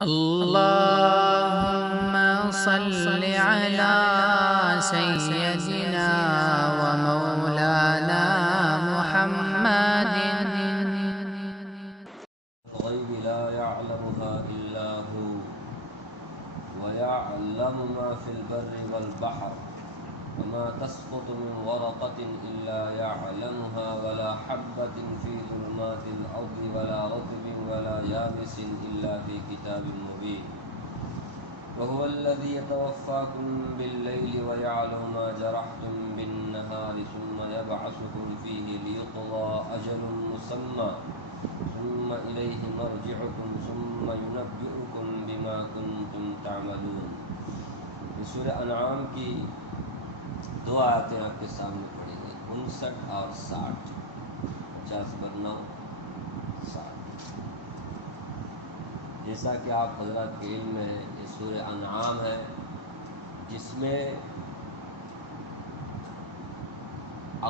اللهم صل على سيدنا ومولانا محمد. الغيب لا يعلمها إلا هو ويعلم ما في البر والبحر وما تسقط من ورقة إلا يعلمها ولا حبة في ظلمات الأرض ولا رطب ولا يابس إلا في كتاب مبين. وهو الذي يتوفاكم بالليل ويعلم ما جرحتم بالنهار ثم يبعثكم فيه ليقضى أجل مسمى ثم إليه مرجعكم ثم ينبئكم بما كنتم تعملون. سورہ انعام کی دو آیتیں آپ کے سامنے پڑھی گئی، 59 اور 60، 50 پر 9، 60۔ جیسا کہ آپ حضرات کے علم میں ہے، یہ سورہ انعام ہے جس میں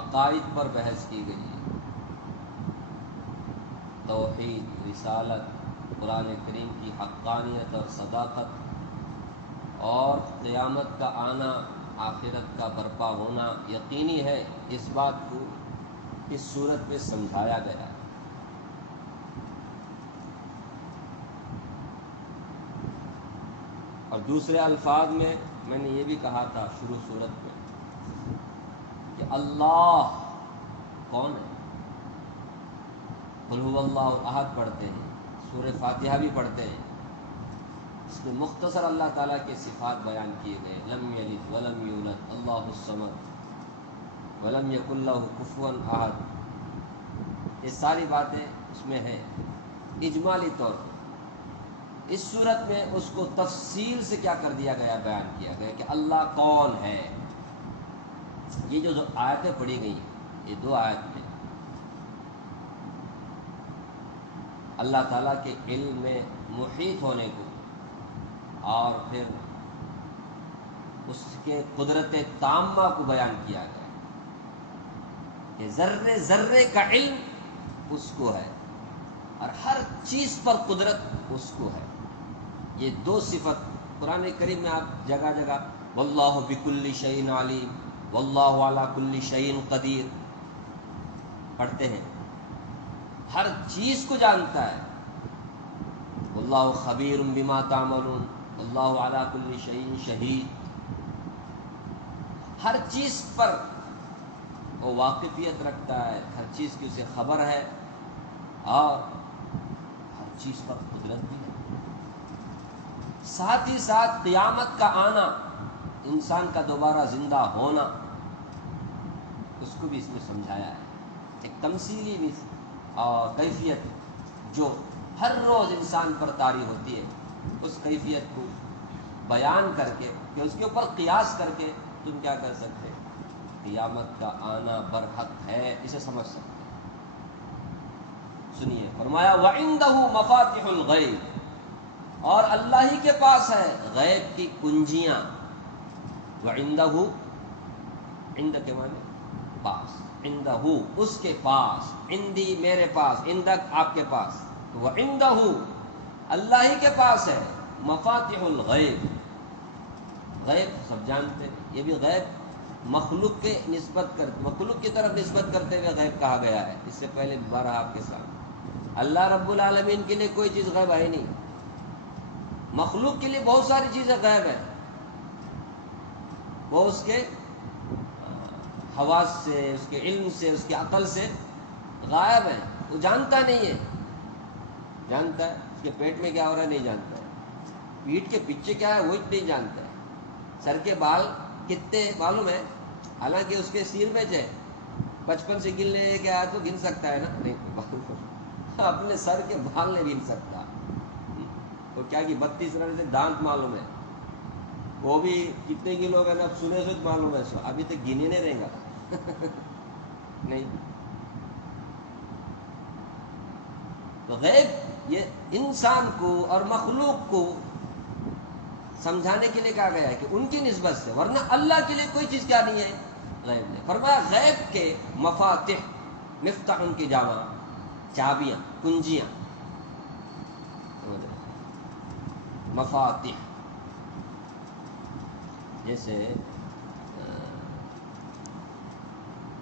عقائد پر بحث کی گئی ہے، توحید، رسالت، قرآن کریم کی حقانیت اور صداقت، اور قیامت کا آنا، آخرت کا برپا ہونا یقینی ہے، اس بات کو اس صورت میں سمجھایا گیا ہے۔ اور دوسرے الفاظ میں میں نے یہ بھی کہا تھا شروع صورت میں کہ اللہ کون ہے؟ قل هو اللہ احد پڑھتے ہیں، سورہ فاتحہ بھی پڑھتے ہیں، اس میں مختصر اللہ تعالیٰ کے صفات بیان کیے گئے، لم یلد ولم یولد اللہ الصمد ولم یکن لہ کفوا احد، یہ ساری باتیں اس میں ہیں اجمالی طور پر۔ اس صورت میں اس کو تفصیل سے کیا کر دیا گیا، بیان کیا گیا کہ اللہ کون ہے۔ یہ جو آیتیں پڑھی گئی ہیں، یہ دو آیت میں اللہ تعالیٰ کے علم میں محیط ہونے کو اور پھر اس کے قدرت تامہ کو بیان کیا گیا کہ ذرے ذرے کا علم اس کو ہے اور ہر چیز پر قدرت اس کو ہے۔ یہ دو صفت قرآن کریم میں آپ جگہ جگہ واللہ بکل شیء علیم، واللہ علی کل شیء قدیر پڑھتے ہیں، ہر چیز کو جانتا ہے، واللہ خبیر بما تعملون، واللہ علی کل شیء شہید، ہر چیز پر وہ واقفیت رکھتا ہے، ہر چیز کی اسے خبر ہے اور ہر چیز پر قدرت بھی ہے۔ ساتھ ہی ساتھ قیامت کا آنا، انسان کا دوبارہ زندہ ہونا، اس کو بھی اس میں سمجھایا ہے، ایک تمثیلی بھی اور کیفیت جو ہر روز انسان پر طاری ہوتی ہے، اس کیفیت کو بیان کر کے کہ اس کے اوپر قیاس کر کے تم کیا کر سکتے ہیں، قیامت کا آنا برحق ہے، اسے سمجھ سکتے ہیں۔ سنیے، فرمایا وَعِندَهُ مَفَاتِحُ الْغَيْبِ، اور اللہ ہی کے پاس ہے غیب کی کنجیاں۔ وَعِندَهُ، عند کے معنی پاس، عندہ اس کے پاس، عندی میرے پاس، عندک آپ کے پاس، وَعِندَهُ اللہ ہی کے پاس ہے مفاتح الغیب، غیب سب جانتے ہیں، یہ بھی غیب مخلوق کے مخلوق کی طرف نسبت کرتے ہوئے غیب کہا گیا ہے۔ اس سے پہلے دوبارہ آپ کے ساتھ اللہ رب العالمین کے لیے کوئی چیز غیب ہے نہیں، مخلوق کے لیے بہت ساری چیزیں غیب ہیں، وہ اس کے حواس سے، اس کے علم سے، اس کی عقل سے غائب ہیں، وہ جانتا نہیں ہے۔ جانتا ہے اس کے پیٹ میں کیا ہو رہا ہے، نہیں جانتا ہے، پیٹھ کے پیچھے کیا ہے وہ نہیں جانتا ہے، سر کے بال کتنے معلوم ہے، حالانکہ اس کے سیر میں ہے، بچپن سے گن لے کے آیا تو گن سکتا ہے نا، نہیں اپنے سر کے بال نہیں گن سکتا، وہ کیا کہ 32 رن سے دانت معلوم ہے، وہ بھی کتنے کلو کا نا سنے سے معلوم ہے، ابھی تک گنے نہیں رہے گا نہیں۔ تو غیب یہ انسان کو اور مخلوق کو سمجھانے کے لیے کہا گیا ہے کہ ان کی نسبت سے، ورنہ اللہ کے لیے کوئی چیز کیا نہیں ہے غیب نہیں۔ فرمایا غیب کے مفاتح، مفتاح ان کی جامع، چابیاں، کنجیاں، مفاتح، جیسے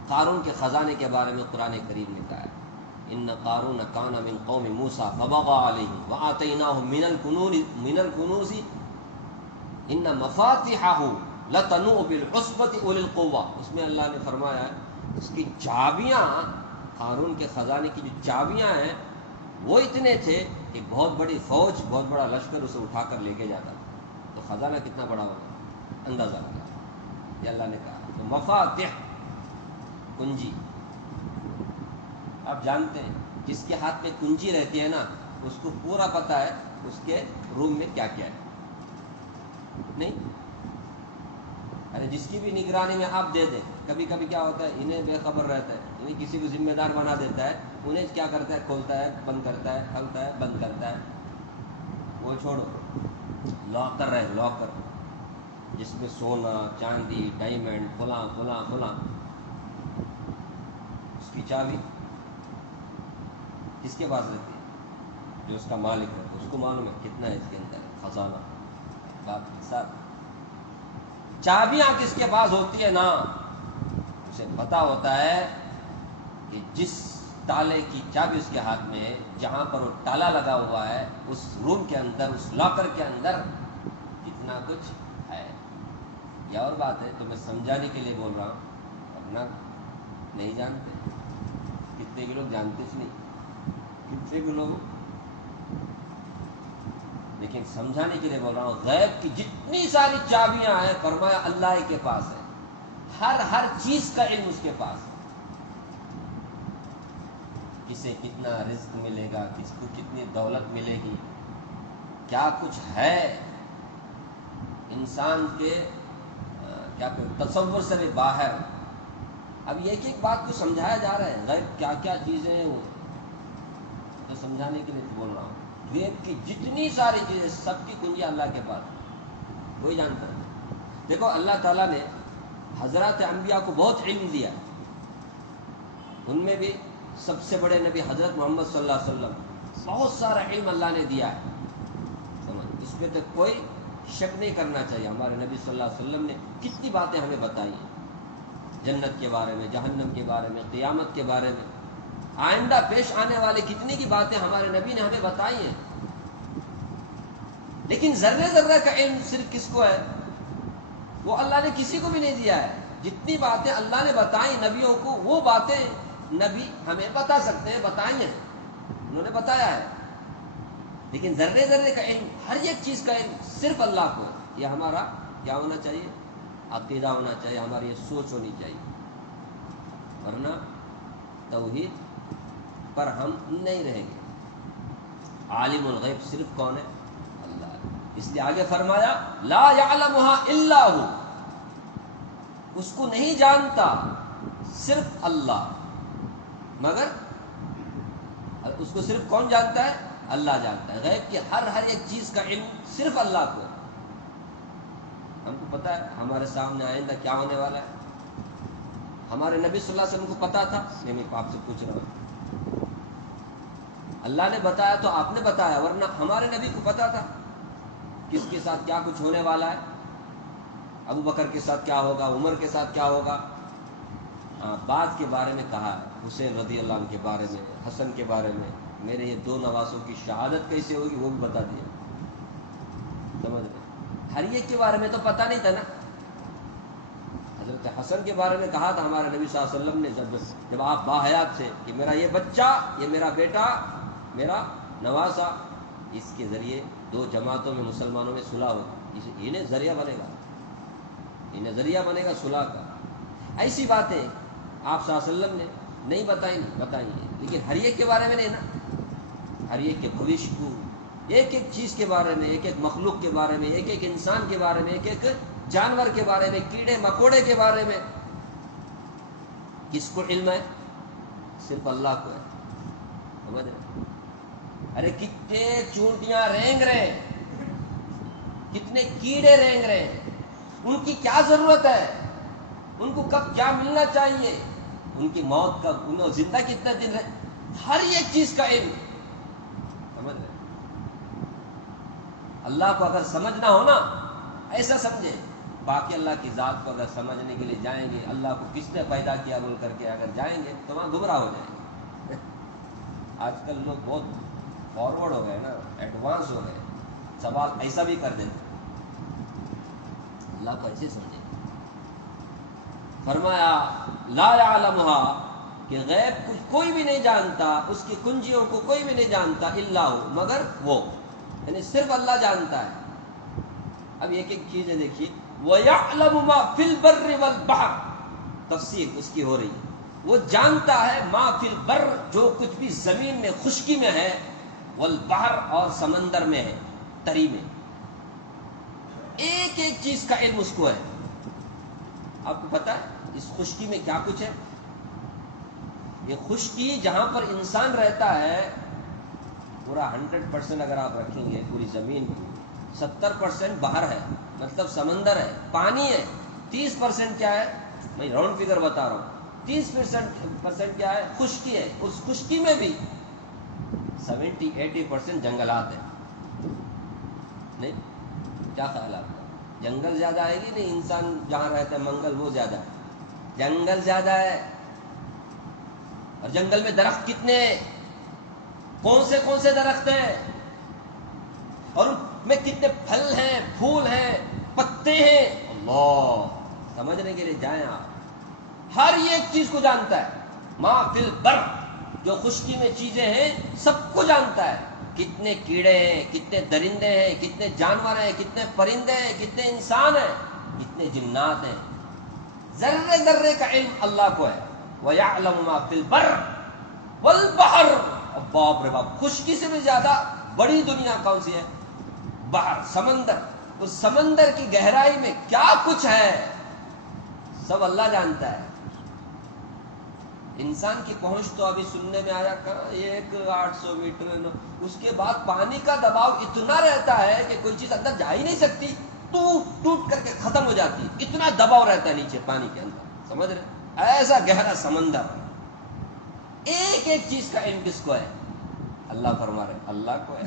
قارون کے خزانے کے بارے میں قرآن کریم نے کہا ہے ان قارون کان من قوم موسیٰ فبغى علیہم وآتیناہ من الکنوز ان مفاتحہ لتنوء بالعصبۃ اولي القوہ. اس میں اللہ نے فرمایا ہے اس کی چابیاں، قارون کے خزانے کی جو چابیاں ہیں وہ اتنے تھے کہ بہت بڑی فوج، بہت بڑا لشکر اسے اٹھا کر لے کے جاتا تھا. تو خزانہ کتنا بڑا ہوگا اندازہ لگا، یہ اللہ نے کہا. تو مفاتح کنجی، آپ جانتے ہیں جس کے ہاتھ میں کنجی رہتی ہے نا اس کو پورا پتہ ہے اس کے روم میں کیا کیا ہے. نہیں، ارے جس کی بھی نگرانی میں آپ دے دیں، کبھی کبھی کیا ہوتا ہے انہیں بے خبر رہتا ہے، انہیں کسی کو ذمہ دار بنا دیتا ہے، انہیں کیا کرتا ہے کھولتا ہے بند کرتا ہے، کھولتا ہے بند کرتا ہے. وہ چھوڑو، لاکر ہے، لاکر جس میں سونا چاندی ڈائمنڈ فلاں فلاں فلاں، اس کی چابی کس کے پاس رہتی ہے؟ جو اس کا مالک ہے، اس کو معلوم ہے کتنا ہے اس کے اندر خزانہ. بات کے ساتھ چابیاں کس کے پاس ہوتی ہے نا، اسے پتا ہوتا ہے کہ جس تالے کی چابی اس کے ہاتھ میں ہے، جہاں پر وہ تالا لگا ہوا ہے اس روم کے اندر، اس لاکر کے اندر کتنا کچھ ہے. یہ اور بات ہے، تو میں سمجھانے کے لیے بول رہا ہوں، اپنا نہیں جانتے. کتنے کے لوگ جانتے ہی نہیں، کتنے کے لوگ، لیکن سمجھانے کے لیے بول رہا ہوں. غیب کی جتنی ساری چابیاں ہیں فرمایا اللہ ہی کے پاس ہے. ہر چیز کا علم اس کے پاس ہے. کسے کتنا رزق ملے گا، کس کو کتنی دولت ملے گی، کیا کچھ ہے انسان کے کیا تصور سے بھی باہر. اب ایک ایک بات کو سمجھایا جا رہا ہے، غیب کیا کیا چیزیں ہیں وہ تو سمجھانے کے لیے بول رہا ہوں. غیب کی جتنی ساری چیزیں سب کی کنجی اللہ کے پاس، وہی جانتا ہے. دیکھو اللہ تعالیٰ نے حضرات انبیاء کو بہت علم دیا، ان میں بھی سب سے بڑے نبی حضرت محمد صلی اللہ علیہ وسلم بہت سارا علم اللہ نے دیا ہے. اس پہ تو کوئی شک نہیں کرنا چاہیے. ہمارے نبی صلی اللہ علیہ وسلم نے کتنی باتیں ہمیں بتائی ہیں، جنت کے بارے میں، جہنم کے بارے میں، قیامت کے بارے میں، آئندہ پیش آنے والے کتنی کی باتیں ہمارے نبی نے ہمیں بتائی ہیں. لیکن ذرے ذرے کا علم صرف کس کو ہے؟ وہ اللہ نے کسی کو بھی نہیں دیا ہے. جتنی باتیں اللہ نے بتائی نبیوں کو، وہ باتیں نبی ہمیں بتا سکتے ہیں، بتائی ہیں، انہوں نے بتایا ہے. لیکن ذرے ذرے کا علم، ہر ایک چیز کا علم صرف اللہ کو ہے. یہ ہمارا کیا ہونا چاہیے؟ عقیدہ ہونا چاہیے، ہماری یہ سوچ ہونی چاہیے. ورنہ توحید پر ہم نہیں رہیں گے. عالم الغیب صرف کون ہے؟ اللہ. اس لیے آگے فرمایا لا یعلمها الا ہو، اس کو نہیں جانتا صرف اللہ، مگر اس کو صرف کون جانتا ہے؟ اللہ جانتا ہے. غیب کی ہر ایک چیز کا علم صرف اللہ کو ہے. ہم کو پتا ہے ہمارے سامنے آئندہ کیا ہونے والا ہے. ہمارے نبی صلی اللہ علیہ وسلم کو پتا تھا؟ نہیں، میں آپ سے پوچھ رہا ہوں. اللہ نے بتایا تو آپ نے بتایا، ورنہ ہمارے نبی کو پتا تھا کس کے ساتھ کیا کچھ ہونے والا ہے، ابو بکر کے ساتھ کیا ہوگا، عمر کے ساتھ کیا ہوگا. بعد کے بارے میں کہا ہے، حسین رضی اللہ عنہ کے بارے میں، حسن کے بارے میں، میرے یہ دو نواسوں کی شہادت کیسے ہوگی وہ بھی بتا دیا. سمجھ رہے؟ ہر ایک کے بارے میں تو پتہ نہیں تھا نا. حضرت حسن کے بارے میں کہا تھا ہمارے نبی صلی اللہ علیہ وسلم نے جب آپ باحیات تھے کہ میرا یہ بچہ، یہ میرا بیٹا، میرا نواسا، اس کے ذریعے دو جماعتوں میں، مسلمانوں میں صلح ہوگی، انہیں ذریعہ بنے گا، انہیں ذریعہ بنے گا صلح کا. ایسی باتیں آپ صلی اللہ علیہ وسلم نے نہیں بتائی ہیں. لیکن ہر ایک کے بارے میں نہیں نا، ہر ایک کے بھوش کو، ایک ایک چیز کے بارے میں، ایک ایک مخلوق کے بارے میں، ایک ایک انسان کے بارے میں، ایک ایک جانور کے بارے میں، کیڑے مکوڑے کے بارے میں کس کو علم ہے؟ صرف اللہ کو ہے. سمجھ رہے؟ ارے کتنے چونٹیاں رینگ رہے ہیں، کتنے کیڑے رینگ رہے ہیں، ان کی کیا ضرورت ہے، ان کو کب کیا ملنا چاہیے، ان کی موت کب، انہیں زندہ کتنے دن رہے، ہر ایک چیز کا علم. سمجھ رہے؟ اللہ کو اگر سمجھنا ہو نا ایسا سمجھے. باقی اللہ کی ذات کو اگر سمجھنے کے لیے جائیں گے, اللہ کو کس نے پیدا کیا بول کر کے اگر جائیں گے تو وہاں گمراہ ہو جائیں گے. آج کل لوگ بہت فارورڈ ہو گئے نا, ایڈوانس ہو گئے, سوال ایسا بھی کر دیتے. اللہ کو ایسے سمجھے. فرمایا لا یعلمها کہ غیب کچھ کوئی بھی نہیں جانتا, اس کی کنجیوں کو کوئی بھی نہیں جانتا, الا ہو مگر وہ, یعنی صرف اللہ جانتا ہے. اب ایک ایک چیزیں دیکھیے. وَيَعْلَمُ مَا فِي الْبَرِّ وَالْبَحْرِ تفسیر اس کی ہو رہی ہے. وہ جانتا ہے ما فی البر جو کچھ بھی زمین میں خشکی میں ہے, والبحر اور سمندر میں ہے, تری میں. ایک ایک چیز کا علم اس کو ہے. آپ کو پتا ہے اس خشکی میں کیا کچھ ہے؟ یہ خشکی جہاں پر انسان رہتا ہے پورا 100% اگر آپ رکھیں گے پوری زمین کو, 70% باہر ہے, مطلب سمندر ہے, پانی ہے. 30% کیا ہے, میں راؤنڈ فگر بتا رہا ہوں, 30% کیا ہے, خشکی ہے. اس خشکی میں بھی 70-80% جنگلات ہیں. نہیں کیا خیال آپ کا؟ جنگل زیادہ ہے کہ نہیں؟ انسان جہاں رہتا ہے منگل وہ زیادہ ہے, جنگل زیادہ ہے. اور جنگل میں درخت کتنے, کون سے درخت ہیں, اور ان میں کتنے پھل ہیں, پھول ہیں, پتے ہیں. اللہ سمجھنے کے لیے جائیں آپ. ہر ایک چیز کو جانتا ہے. ما فی البر جو خشکی میں چیزیں ہیں سب کو جانتا ہے. کتنے کیڑے ہیں, کتنے درندے ہیں, کتنے جانور ہیں, کتنے پرندے ہیں, کتنے انسان ہیں, کتنے جنات ہیں. ذرے ذرے کا علم اللہ کو ہے. وَيَعْلَمُ مَا فِي الْبَرِّ وَالْبَحْرِ. اب باپ رے باپ, خشکی سے بھی زیادہ بڑی دنیا کون سی ہے؟ بحر, سمندر. اس سمندر کی گہرائی میں کیا کچھ ہے سب اللہ جانتا ہے. انسان کی پہنچ تو ابھی سننے میں آیا کہاں, 800 میٹر. اس کے بعد پانی کا دباؤ اتنا رہتا ہے کہ کوئی چیز اندر جا ہی نہیں سکتی, ٹوٹ کر کے ختم ہو جاتی. اتنا دباؤ رہتا ہے نیچے پانی کے اندر, سمجھ رہے؟ ایسا گہرا سمندر. ایک ایک چیز کا علم کس کو ہے؟ اللہ فرما رہے اللہ کو ہے.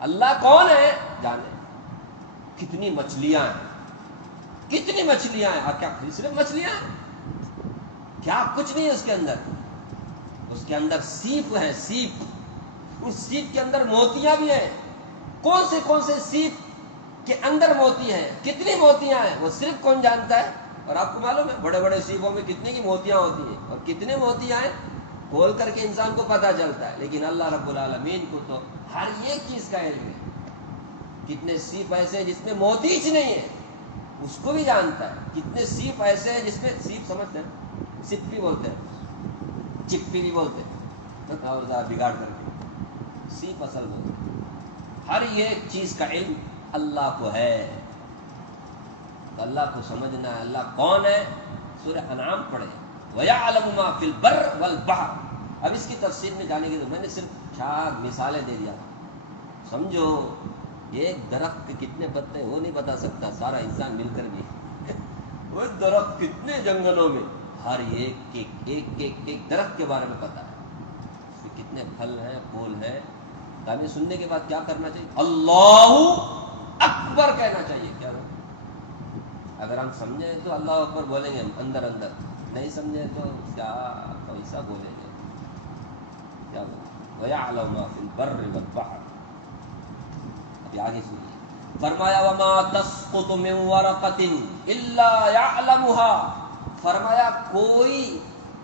اللہ کون ہے جانے. کتنی مچھلیاں ہیں, کتنی مچھلیاں ہیں. اور کیا صرف مچھلیاں ہیں؟ کیا کچھ نہیں ہے اس کے اندر. اس کے اندر سیپ ہے, سیپ. اس سیپ کے اندر موتیاں بھی ہیں. کون سے سیپ کے اندر موتی ہیں, کتنی موتیاں ہیں وہ صرف کون جانتا ہے. اور آپ کو معلوم ہے بڑے بڑے سیپوں میں کتنے کی موتیاں ہوتی ہیں, اور کتنے موتیاں ہیں کھول کر کے انسان کو پتہ چلتا ہے. لیکن اللہ رب العالمین کو تو ہر ایک چیز کا علم ہے. کتنے سیپ ایسے ہیں جس میں موتی ہی نہیں ہے, اس کو بھی جانتا ہے. کتنے سیپ ایسے ہیں جس میں, سیپ سمجھتے ہیں, سپی بولتے ہیں, چپی بھی بولتے ہیں, اور بگاڑ کر کے سیپ اصل بولتے ہیں. ہر ایک چیز کا علم اللہ کو ہے. تو اللہ کو سمجھنا ہے اللہ کون ہے. سورہ انعام پڑھے وَيَعْلَمُ مَا فِي الْبَرِّ وَالْبَحْرِ. اب اس کی تفسیر میں جانے کے لیے میں نے صرف 4 مثالیں دے دیا. سمجھو ایک درخت کے کتنے پتے وہ نہیں بتا سکتا سارا انسان مل کر بھی. وہ درخت کتنے جنگلوں میں, ہر ایک درخت کے بارے میں پتا ہے. اس میں کتنے پھل ہیں, پھول ہیں. تعلیم سننے کے بعد کیا کرنا چاہیے؟ اللہ اکبر کہنا چاہیے. کیا اگر ہم سمجھیں تو اللہ اکبر بولیں گے ہم اندر اندر, نہیں سمجھیں تو کیا ایسا بولیں گے. کیا وَيَعْلَمُ مَا فِي الْبَرِّ وَالْبَحْرِ. ابھی آگے سنیے. فرمایا وَمَا تَسْقُطُ مِنْ وَرَقَةٍ إِلَّا يَعْلَمُهَا. فرمایا کوئی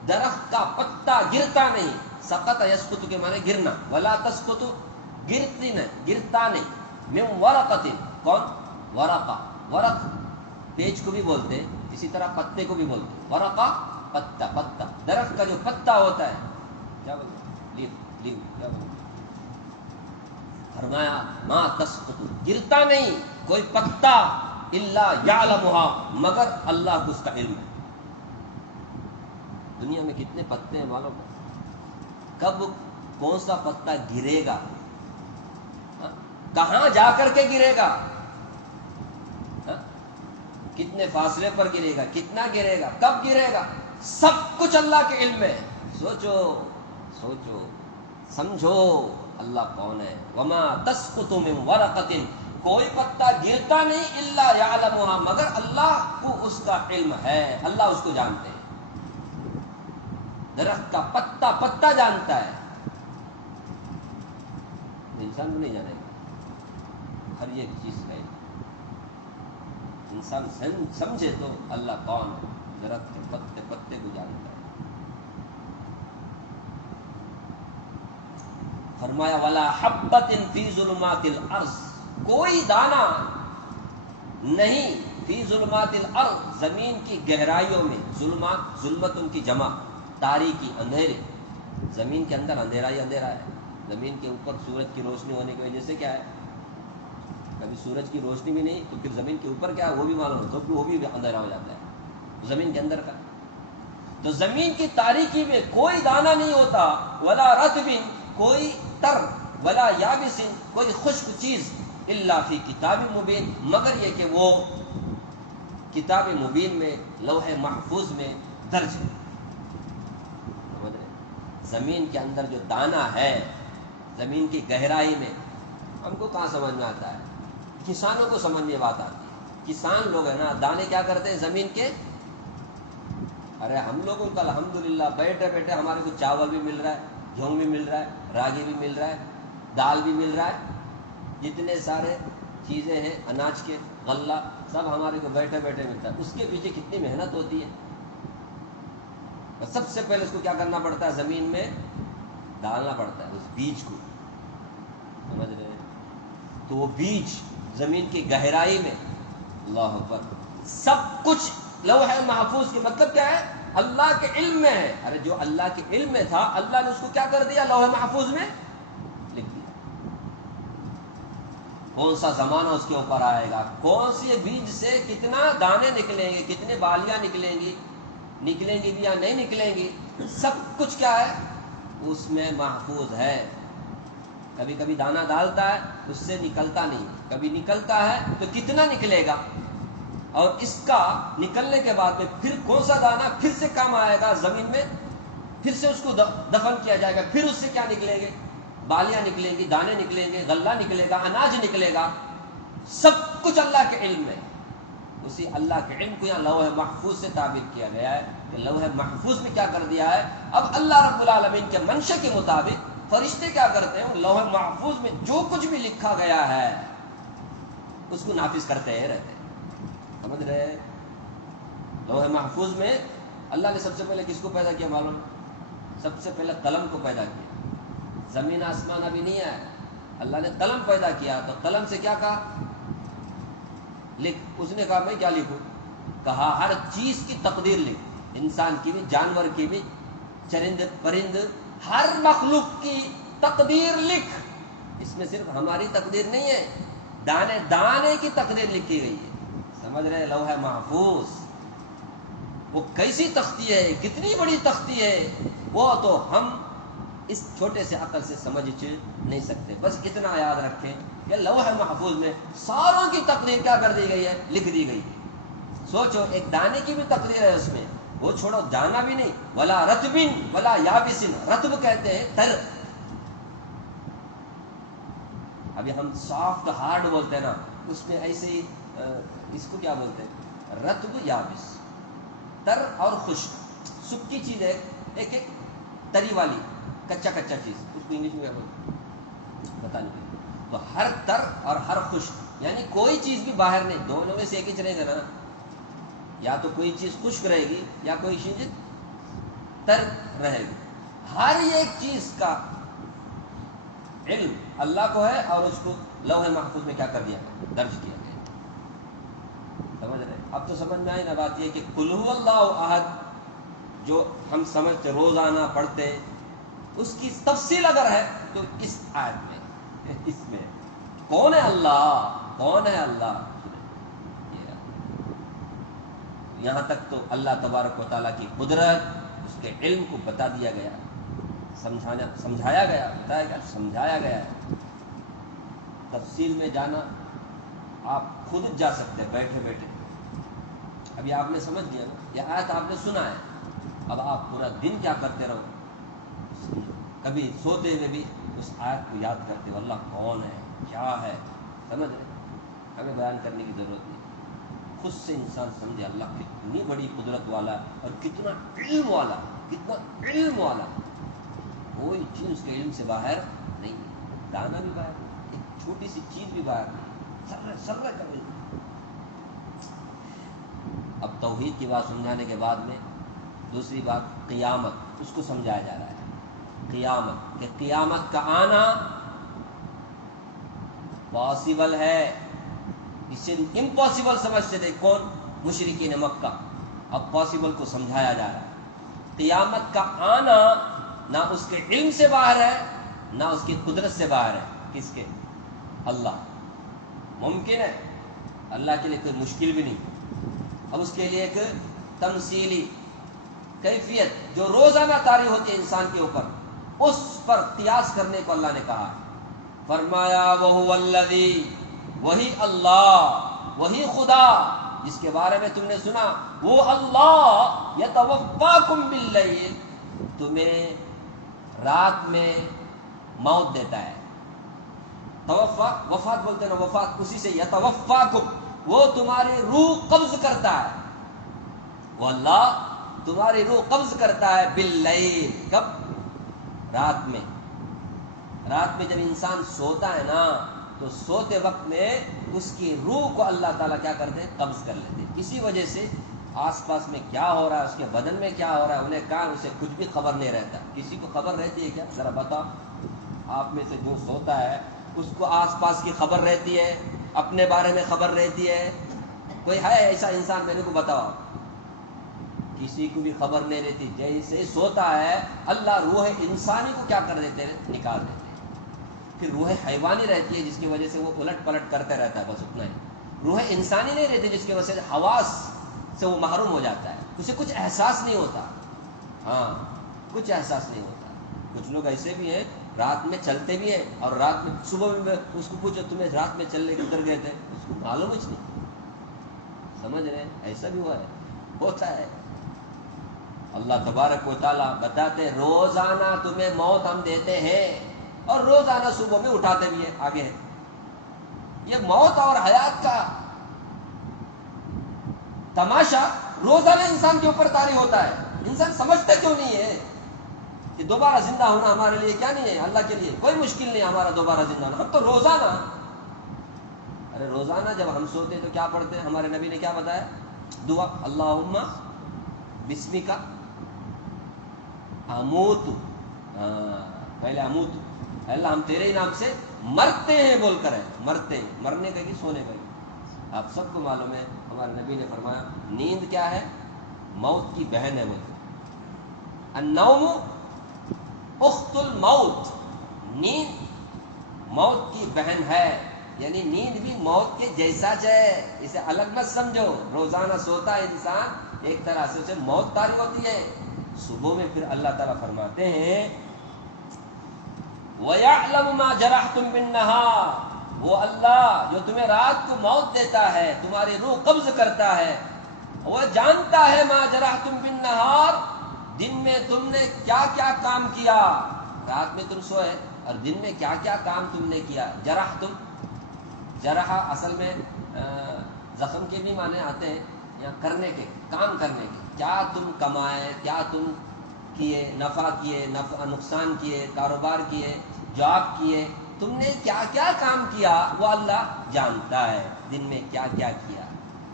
درخت کا پتا گرتا نہیں. سقط یسقط کے معنی گرنا, ولا تسقط گرتی نہیں, گرتا نہیں. من ورقۃ, کون ورقہ, ورق پیج کو بھی بولتے ہیں, اسی طرح پتے کو بھی بولتے ہیں. ورقہ پتا, پتا درخت کا جو پتا ہوتا ہے کیا بولتے ہیں, لیف, کیا بولتے ہیں. فرمایا ما تسقط گرتا نہیں کوئی پتا, الا یعلمها مگر اللہ کو اس کا علم ہے. دنیا میں کتنے پتے ہیں معلوم ہے؟ کب کون سا پتا گرے گا, کہاں جا کر کے گرے گا, کتنے فاصلے پر گرے گا, کتنا گرے گا, کب گرے گا, سب کچھ اللہ کے علم میں. سوچو سوچو سمجھو اللہ کون ہے. وما تسقط من ورقۃ کوئی پتا گرتا نہیں الا یعلمھا مگر اللہ کو اس کا علم ہے، اللہ اس کو جانتے ہیں۔ درخت کا پتا پتا جانتا ہے، انسان کو نہیں جانے گا، ہر ایک چیز ہے انسان سمجھے تو اللہ کون ہے، درخت کے پتے پتے کو جانتا ہے۔ فرمایا ولا حبۃ فی ظلمات الارض، کوئی دانہ نہیں فی ظلمات الارض زمین کی گہرائیوں میں، ظلمات ظلمت ان کی جمع، تاریکی اندھیرے، زمین کے اندر اندھیرا ہی اندھیرا ہے، زمین کے اوپر سورج کی روشنی ہونے کی وجہ سے کیا ہے، کبھی سورج کی روشنی بھی نہیں تو پھر زمین کے اوپر کیا ہے وہ بھی معلوم ہے، تو وہ بھی اندھیرا ہو جاتا ہے زمین کے اندر کا۔ تو زمین کی تاریکی میں کوئی دانہ نہیں ہوتا، ولا رطب کوئی تر، ولا یابس کوئی خشک چیز، الا فی کتاب مبین مگر یہ کہ وہ کتاب مبین میں، لوح محفوظ میں درج ہے۔ زمین کے اندر جو دانہ ہے، زمین کی گہرائی میں، ہم کو کہاں سمجھ میں آتا ہے، کسانوں کو سمجھ میں بات آتی ہے۔ کسان لوگ ہیں نا، دانے کیا کرتے ہیں زمین کے، ارے ہم لوگوں کو الحمدللہ بیٹھے بیٹھے ہمارے کو چاول بھی مل رہا ہے، گیہوں بھی مل رہا ہے، راگی بھی مل رہا ہے، دال بھی مل رہا ہے، جتنے سارے چیزیں ہیں اناج کے، غلہ سب ہمارے کو بیٹھے بیٹھے ملتا ہے۔ اس کے پیچھے کتنی محنت ہوتی ہے، سب سے پہلے اس کو کیا کرنا پڑتا ہے، زمین میں ڈالنا پڑتا ہے اس بیج کو، سمجھ رہے ہیں؟ تو وہ بیج زمین کی گہرائی میں، اللہ اکبر، سب کچھ لوح محفوظ کے مطلب کیا ہے، اللہ کے علم میں ہے۔ ارے جو اللہ کے علم میں تھا اللہ نے اس کو کیا کر دیا، لوح محفوظ میں لکھ دیا۔ کون سا زمانہ اس کے اوپر آئے گا، کون سی بیج سے کتنا دانے نکلیں گے، کتنے بالیاں نکلیں گی بھی یا نہیں نکلیں گی، سب کچھ کیا ہے اس میں محفوظ ہے۔ کبھی کبھی دانہ ڈالتا ہے اس سے نکلتا نہیں، کبھی نکلتا ہے تو کتنا نکلے گا، اور اس کا نکلنے کے بعد میں پھر کون سا دانہ پھر سے کام آئے گا زمین میں، پھر سے اس کو دفن کیا جائے گا، پھر اس سے کیا نکلیں گے، بالیاں نکلیں گی، دانے نکلیں گے، غلہ نکلے گا، اناج نکلے گا، سب کچھ اللہ کے علم میں۔ اسی اللہ کے علم کو یہاں لوح محفوظ سے تعبیر کیا گیا ہے کہ لوح محفوظ میں کیا کر دیا ہے۔ اب اللہ رب العالمین کے منشا کے مطابق فرشتے کیا کرتے ہیں، لوح محفوظ میں جو کچھ بھی لکھا گیا ہے اس کو نافذ کرتے رہتے ہیں، سمجھ رہے ہیں؟ لوح محفوظ میں اللہ نے سب سے پہلے کس کو پیدا کیا معلوم، سب سے پہلے قلم کو پیدا کیا، زمین آسمان ابھی نہیں ہے، اللہ نے قلم پیدا کیا، تو قلم سے کیا کہا، لکھ۔ اس نے کہا میں کیا لکھوں، کہا ہر چیز کی تقدیر لکھ، انسان کی بھی، جانور کی بھی، چرند پرند، ہر مخلوق کی تقدیر لکھ۔ اس میں صرف ہماری تقدیر نہیں ہے، دانے دانے کی تقدیر لکھی گئی ہے، سمجھ رہے؟ لوح محفوظ وہ کیسی تختی ہے، کتنی بڑی تختی ہے، وہ تو ہم اس چھوٹے سے عقل سے سمجھ نہیں سکتے۔ بس اتنا یاد رکھیں کہ لوح محفوظ میں ساروں کی تقدیر کیا کر دی گئی ہے، لکھ دی گئی ہے۔ سوچو ایک دانے کی بھی تقدیر ہے اس میں، وہ چھوڑو دانا بھی نہیں، ولا رطب ولا یابس، رطب کہتے ہیں تر، ابھی ہم سافٹ ہارڈ بولتے ہیں نا، اس میں ایسے ہی اس کو کیا بولتے ہیں، رطب یابس، تر اور خشک، سکی چیز ہے، ایک ایک تری والی کچا کچا چیز، اس کو انگلش میں کیا بولتے ہیں پتہ نہیں۔ تو ہر تر اور ہر خشک، یعنی کوئی چیز بھی باہر نہیں، دونوں میں سے ایک ہی رہے گا نا، یا تو کوئی چیز خشک رہے گی یا کوئی چیز تر رہے گی، ہر ایک چیز کا علم اللہ کو ہے، اور اس کو لوح محفوظ میں کیا کر دیا، درج کیا گیا۔ سمجھ رہے؟ اب تو سمجھ میں آئی نا بات یہ کہ قل هو اللہ احد جو ہم سمجھتے روزانہ پڑھتے، اس کی تفصیل اگر ہے تو اس آیت میں، اس میں کون ہے اللہ، کون ہے اللہ، یہاں تک تو اللہ تبارک و تعالیٰ کی قدرت، اس کے علم کو بتا دیا گیا، سمجھایا گیا، بتایا گیا، سمجھایا گیا ہے۔ تفصیل میں جانا آپ خود جا سکتے بیٹھے بیٹھے، ابھی آپ نے سمجھ لیا، یہ آیت آپ نے سنا ہے، اب آپ پورا دن کیا کرتے رہو، کبھی سوتے ہوئے بھی اس آیت کو یاد کرتے ہو، اللہ کون ہے، کیا ہے، سمجھ رہے؟ ہمیں بیان کرنے کی ضرورت نہیں. خود سے انسان سمجھے اللہ کتنی بڑی قدرت والا اور کتنا علم والا، کتنا علم والا. کوئی چیز اس کے علم سے باہر نہیں ہے. دانا بھی باہر نہیں، ایک چھوٹی سی چیز بھی باہر نہیں، سر کا علم. اب توحید کی بات سمجھانے کے بعد میں دوسری بات قیامت، اس کو سمجھایا جا رہا ہے. قیامت، کہ قیامت کا آنا پاسبل ہے. اسے امپاسبل سمجھتے تھے کون؟ مشرکین مکہ. اب پاسبل کو سمجھایا جا رہا ہے. قیامت کا آنا نہ اس کے علم سے باہر ہے نہ اس کی قدرت سے باہر ہے. کس کے؟ اللہ. ممکن ہے، اللہ کے لیے کوئی مشکل بھی نہیں. اب اس کے لیے ایک تمثیلی کیفیت جو روزانہ طاری ہوتی ہے انسان کے اوپر، اس پر قیاس کرنے کو اللہ نے کہا. فرمایا وَهُوَ الَّذِي، وہی اللہ، وہی خدا جس کے بارے میں تم نے سنا، وہ اللہ یتوفاکم باللیل، تمہیں رات میں موت دیتا ہے. توفا، وفات بولتے ہیں نا، وفات اسی سے. یتوفاکم، وہ تمہاری روح قبض کرتا ہے. وہ اللہ تمہاری روح قبض کرتا ہے. باللیل، کب؟ رات میں. رات میں جب انسان سوتا ہے نا تو سوتے وقت میں اس کی روح کو اللہ تعالیٰ کیا کرتے ہیں؟ قبض کر لیتے ہیں. کسی وجہ سے آس پاس میں کیا ہو رہا ہے، اس کے بدن میں کیا ہو رہا ہے، انہیں کہاں اسے کچھ بھی خبر نہیں رہتا. کسی کو خبر رہتی ہے کیا؟ ذرا بتاؤ. آپ میں سے جو سوتا ہے اس کو آس پاس کی خبر رہتی ہے، اپنے بارے میں خبر رہتی ہے؟ کوئی ہے ایسا انسان؟ میرے کو بتاؤ. کسی کو بھی خبر نہیں رہتی. جیسے سوتا ہے اللہ روح انسانی کو کیا کر دیتے ہیں؟ نکال دیتے ہیں. پھر روح حیوانی رہتی ہے جس کی وجہ سے وہ الٹ پلٹ کرتے رہتا ہے، بس اتنا ہی. روح انسانی نہیں رہتی جس کی وجہ سے حواس سے وہ محروم ہو جاتا ہے، اسے کچھ احساس نہیں ہوتا. ہاں، کچھ احساس نہیں ہوتا. کچھ لوگ ایسے بھی ہیں رات میں چلتے بھی ہیں اور رات میں صبح میں اس کو پوچھو تمہیں رات میں چلنے کدھر گئے تھے، اس کو معلوم کچھ نہیں. سمجھ رہے ہیں؟ ایسا بھی ہوا ہے، ہوتا ہے. اللہ تبارک و تعالیٰ بتاتے ہیں روزانہ تمہیں موت ہم دیتے ہیں اور روزانہ صبح میں اٹھاتے بھی ہیں. آگے ہے یہ موت اور حیات کا تماشا روزانہ انسان کے اوپر طاری ہوتا ہے. انسان سمجھتے کیوں نہیں ہے کہ دوبارہ زندہ ہونا ہمارے لیے کیا نہیں ہے؟ اللہ کے لیے کوئی مشکل نہیں ہمارا دوبارہ زندہ ہونا. ہم تو روزانہ، ارے روزانہ جب ہم سوتے تو کیا پڑھتے ہیں؟ ہمارے نبی نے کیا بتایا؟ دعا، اللہم بسمک اموت. پہلے اموت، اللہ ہم تیرے ہی نام سے مرتے ہیں بول کر ہے. مرتے ہیں، مرنے کا کہ سونے کا. آپ سب کو معلوم ہے ہمارے نبی نے فرمایا نیند کیا ہے؟ موت کی بہن ہے. بولتے النوم اخت الموت، نیند موت کی بہن ہے. یعنی نیند بھی موت کے جیسا ہے، اسے الگ مت سمجھو. روزانہ سوتا ہے انسان ایک طرح سے اسے موت طاری ہوتی ہے. صبح میں پھر اللہ تعالیٰ فرماتے ہیں وَيَعْلَمُ مَا جَرَحْتُمْ بِالنَّهَارِ، وہ اللہ جو تمہیں رات کو موت دیتا ہے، تمہاری روح قبض کرتا ہے. وہ جانتا ہے مَا جَرَحْتُمْ بِالنَّهَارِ، دن میں تم نے کیا کیا کام کیا. رات میں تم سوئے اور دن میں کیا کیا کام تم نے کیا. جرحتم، جرح اصل میں زخم کے بھی معنی آتے ہیں، یا کرنے کے، کام کرنے کے. کیا تم کمائے، کیا تم کیے، نفع کیے، نقصان کیے، کاروبار کیے، جاب کیے، تم نے کیا کیا کام کیا وہ اللہ جانتا ہے. دن میں کیا کیا کیا.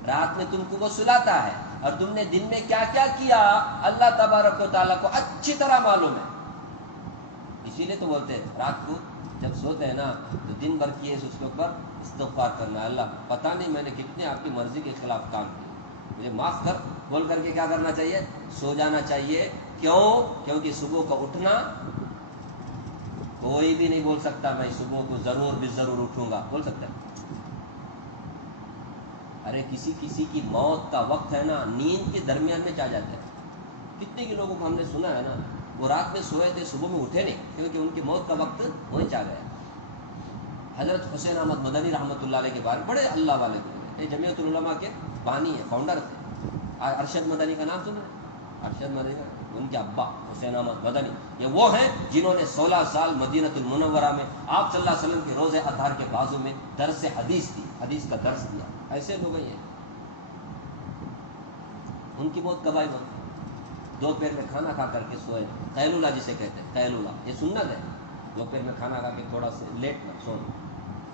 رات میں تم کو وہ سلاتا ہے اور تم نے دن میں کیا کیا کیا اللہ تبارک و تعالیٰ کو اچھی طرح معلوم ہے. اسی لیے تو بولتے ہیں رات کو جب سوتے ہیں نا تو دن بھر کیے اس کے اوپر استغفار کرنا. اللہ پتہ نہیں میں نے کتنے آپ کی مرضی کے خلاف کام کیا، مجھے معاف کر بول کر کے کیا کرنا چاہیے؟ سو جانا چاہیے. کیوں؟ کیونکہ صبح کا اٹھنا کوئی بھی نہیں بول سکتا میں صبح کو ضرور بھی ضرور اٹھوں گا. بول سکتا ہے؟ ارے کسی کسی کی موت کا وقت ہے نا نیند کے درمیان میں چاہ جاتا ہے. کتنے کے لوگوں کو ہم نے سنا ہے نا وہ رات میں سوئے تھے صبح میں اٹھے نہیں کیونکہ ان کی موت کا وقت وہیں چاہ گیا. حضرت حسین احمد مدنی رحمۃ اللہ علیہ کے بارے بڑے اللہ والے تھے، جمیعت العلماء کے بانی ہیں، فاؤنڈر تھے. ارشد مدنی کا نام سنا؟ ارشد مدنی ان کے ابا حسین احمد مدنی، یہ وہ ہیں جنہوں نے 16 سال مدینہ المنورہ میں آپ صلی اللہ علیہ وسلم کے روز اطہار کے بازو میں درس حدیث دی، حدیث کا درس دیا. ایسے لوگ ہیں. ان کی موت کب آئی؟ دوپہر میں کھانا کھا کر کے سوئے، قیلولہ جسے کہتے ہیں، قیلولہ یہ سنت ہے، دوپہر میں کھانا کھا کے تھوڑا سا لیٹ نہ سونا،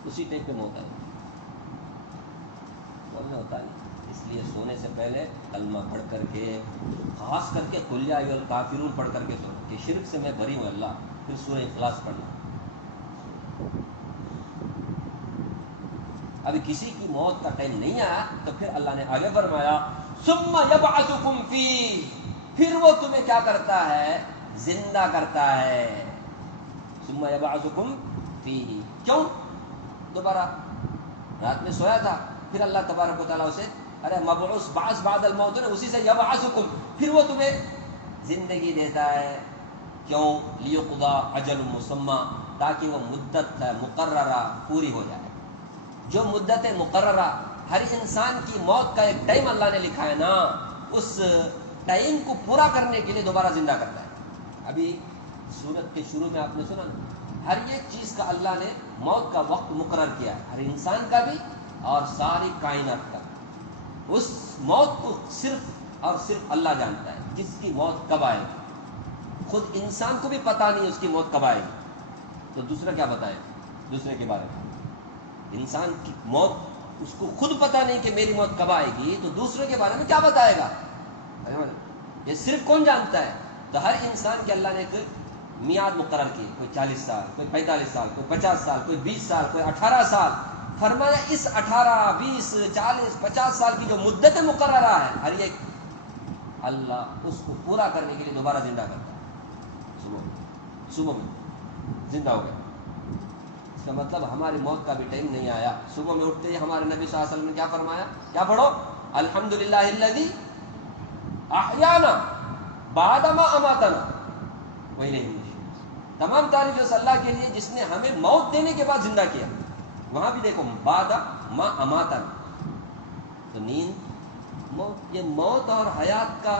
اسی ٹائم پہ موت آئی. بولنا ہوتا نہیں. اس لیے سونے سے پہلے کلمہ پڑھ کر کے، خاص کر کے قل یا ایھا الکافرون پڑھ کر کے سونا کہ شرک سے میں بری ہوں اللہ، پھر سورہ اخلاص پڑھنا. ابھی کسی کی موت کا ٹائم نہیں آیا تو پھر اللہ نے آگے فرمایا ثم یبعثکم فیہ، پھر وہ تمہیں کیا کرتا ہے؟ زندہ کرتا ہے. ثم یبعثکم فیہ، کیوں؟ دوبارہ رات میں سویا تھا، پھر اللہ تبارک و تعالیٰ اسے ارے مبعوث بعث بعد الموت ہے، اسی سے یبعثکم، پھر وہ تمہیں زندگی دیتا ہے. کیوں؟ لیقضی اجل مسمى، تاکہ وہ مدت مقررہ پوری ہو جائے. جو مدت مقررہ، ہر انسان کی موت کا ایک ٹائم اللہ نے لکھا ہے نا، اس ٹائم کو پورا کرنے کے لیے دوبارہ زندہ کرتا ہے. ابھی سورت کے شروع میں آپ نے سنا ہر ایک چیز کا اللہ نے موت کا وقت مقرر کیا ہے، ہر انسان کا بھی اور ساری کائنات کا. اس موت کو صرف اور صرف اللہ جانتا ہے، جس کی موت کب آئے گی. خود انسان کو بھی پتہ نہیں اس کی موت کب آئے گی، تو دوسرا کیا بتائے دوسرے کے بارے میں؟ انسان کی موت اس کو خود پتہ نہیں کہ میری موت کب آئے گی، تو دوسرے کے بارے میں کیا بتائے گا؟ یہ صرف کون جانتا ہے؟ تو ہر انسان کے اللہ نے ایک میعاد مقرر کی، کوئی 40 سال، کوئی 45 سال، کوئی 50 سال، کوئی 20 سال، کوئی 18 سال. فرمایا اس 18 20 40 50 سال کی جو مدت مقررہ ہے، ہر ایک اللہ اس کو پورا کرنے کے لیے دوبارہ زندہ کرتا ہے. صبح میں زندہ ہو گیا. اس کا مطلب ہماری موت کا بھی ٹائم نہیں آیا. صبح میں اٹھتے ہی ہمارے نبی صلی اللہ علیہ وسلم نے کیا فرمایا؟ کیا پڑھو؟ الحمدللہ الذی احیانا بعد ما اماتنا. وہی نہیں، تمام تعریف اس اللہ کے لیے جس نے ہمیں موت دینے کے بعد زندہ کیا. وہاں بھی دیکھو بعد ما اماتنا، تو نیند موت، یہ موت اور حیات کا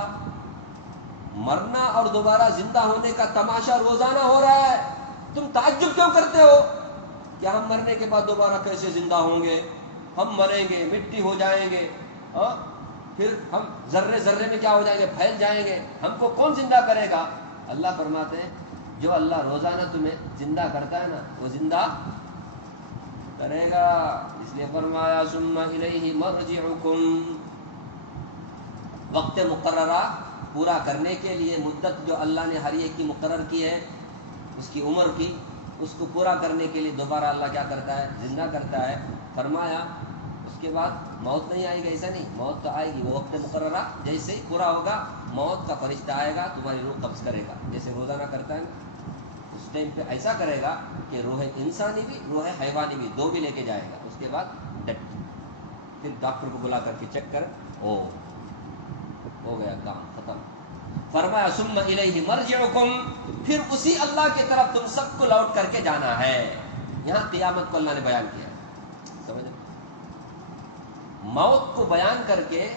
مرنا اور دوبارہ زندہ ہونے کا تماشا روزانہ ہو رہا ہے. تم تعجب کیوں کرتے ہو کہ ہم مرنے کے بعد دوبارہ کیسے زندہ ہوں گے؟ ہم مریں گے، مٹی ہو جائیں گے، پھر ہم ذرے ذرے میں کیا ہو جائیں گے؟ پھیل جائیں گے. ہم کو کون زندہ کرے گا؟ اللہ فرماتے ہیں جو اللہ روزانہ تمہیں زندہ کرتا ہے نا، وہ زندہ کرے گا. اس لیے فرمایا ثم الیہ مرجعکم، وقت مقررہ پورا کرنے کے لیے مدت جو اللہ نے ہر ایک کی مقرر کی ہے، اس کی عمر کی، اس کو پورا کرنے کے لیے دوبارہ اللہ کیا کرتا ہے؟ زندہ کرتا ہے. فرمایا اس کے بعد موت نہیں آئے گی، ایسا نہیں، موت تو آئے گی. وہ وقت مقررہ جیسے ہی پورا ہوگا، موت کا فرشتہ آئے گا، تمہاری روح قبض کرے گا، جیسے روزانہ کرتا ہے. اس ٹائم پہ ایسا کرے گا کہ روح انسانی بھی روح حیوانی بھی دو بھی لے کے جائے گا. اس کے بعد پھر ڈاکٹر کو بلا کر کے چیک کر، ہو گیا کام ختم. فرمایا ثم الیہ مرجعکم، پھر اسی اللہ کی طرف تم سب کو لوٹ کر کے جانا ہے. یہاں قیامت کو اللہ نے بیان کیا، سمجھ؟ موت کو بیان کر کے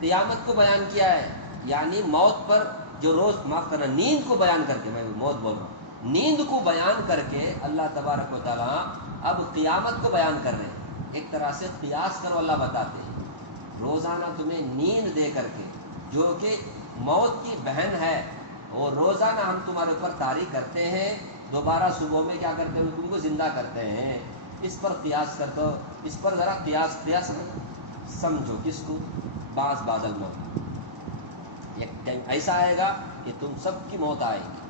قیامت کو بیان کیا ہے. یعنی موت پر جو روز معاف کرنا، نیند کو بیان کر کے، میں موت بول رہا ہوں، نیند کو بیان کر کے اللہ تبارک و تعالیٰ اب قیامت کو بیان کر رہے ہیں. ایک طرح سے قیاس کرو، اللہ بتاتے ہیں روزانہ تمہیں نیند دے کر کے، جو کہ موت کی بہن ہے، وہ روزانہ ہم تمہارے اوپر طاری کرتے ہیں، دوبارہ صبح میں کیا کرتے ہیں؟ تم کو زندہ کرتے ہیں. اس پر قیاس کر دو، اس پر ذرا قیاس سمجھو. کس کو؟ بعض بادل موت. ایک ٹائم ایسا آئے گا کہ تم سب کی موت آئے گی،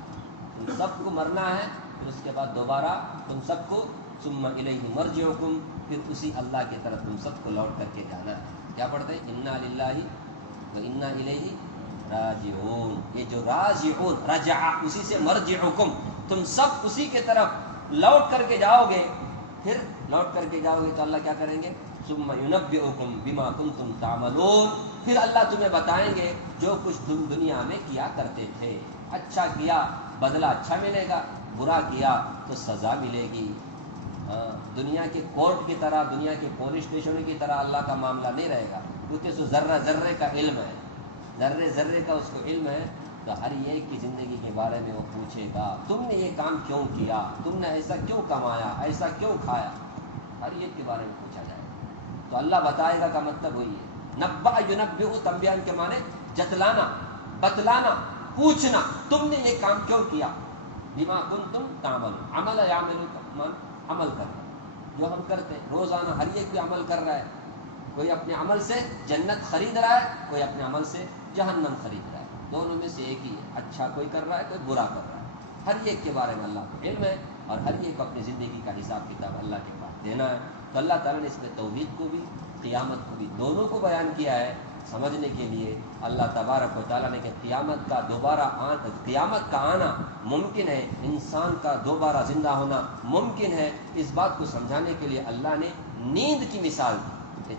تم سب کو مرنا ہے، پھر اس کے بعد دوبارہ تم سب کو ثم الیہ مرجعکم، پھر اسی اللہ کی طرف تم سب کو لوٹ کر کے جانا ہے. کیا پڑھتے ہیں؟ انا للہ و انا الیہ راجعون. یہ جو راجعون، رجع اسی سے مرجعکم، تم سب اسی کے طرف لوٹ کر کے جاؤ گے. پھر لوٹ کر کے جاؤ گے تو اللہ کیا کریں گے؟ ثم ینبئکم بما کنتم تعملون، پھر اللہ تمہیں بتائیں گے جو کچھ تم دنیا میں کیا کرتے تھے. اچھا کیا بدلہ اچھا ملے گا، برا کیا تو سزا ملے گی. دنیا کے کورٹ کی طرح، دنیا کے پولیس اسٹیشن کی طرح اللہ کا معاملہ نہیں رہے گا، کیونکہ سو ذرہ ذرے کا علم ہے، ذرے ذرے کا اس کو علم ہے. تو ہر ایک کی زندگی کے بارے میں وہ پوچھے گا، تم نے یہ کام کیوں کیا، تم نے ایسا کیوں کمایا، ایسا کیوں کھایا، ہر ایک کے بارے میں پوچھا جائے گا۔ تو اللہ بتائے گا کا مطلب وہی ہے، نبأ ینبئ تنبیان کے معنی جتلانا، بتلانا، پوچھنا، تم نے یہ کام کیوں کیا، بما کنتم تعمل، عمل یعمل عمل کرنا، جو ہم کرتے ہیں روزانہ، ہر ایک بھی عمل کر رہا ہے، کوئی اپنے عمل سے جنت خرید رہا ہے، کوئی اپنے عمل سے جہنم خرید رہا ہے، دونوں میں سے ایک ہی ہے، اچھا کوئی کر رہا ہے، کوئی برا کر رہا ہے، ہر ایک کے بارے میں اللہ کو علم ہے، اور ہر ایک کو اپنی زندگی کا حساب کتاب اللہ کے پاس دینا ہے۔ تو اللہ تعالیٰ نے اس میں توحید کو بھی، قیامت کو بھی، دونوں کو بیان کیا ہے سمجھنے کے لیے۔ اللہ تبارک و تعالیٰ نے کہ قیامت کا آنا ممکن ہے، انسان کا دوبارہ زندہ ہونا ممکن ہے، اس بات کو سمجھانے کے لیے اللہ نے نیند کی مثال دی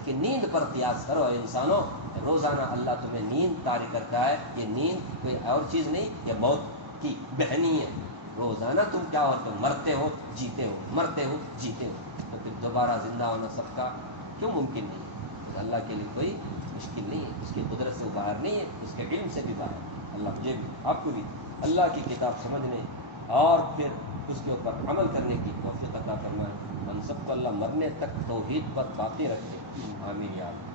کہ نیند پر قیاس کرو اے انسانوں، روزانہ اللہ تمہیں نیند طاری کرتا ہے، یہ نیند کوئی اور چیز نہیں، یہ موت کی بہنی ہے، روزانہ تم کیا ہوتے ہو، مرتے ہو جیتے ہو، مرتے ہو جیتے ہو، تو پھر دوبارہ زندہ ہونا سب کا کیوں ممکن نہیں ہے؟ تو اللہ کے لیے کوئی مشکل نہیں ہے، اس کی قدرت سے باہر نہیں ہے، اس کے علم سے بھی باہر۔ اللہ مجھے بھی آپ کو بھی اللہ کی کتاب سمجھنے اور پھر اس کے اوپر عمل کرنے کی توفیق عطا فرمائے۔ ہم سب کو اللہ مرنے تک توحید پر باقی رکھے، آمین یا رب۔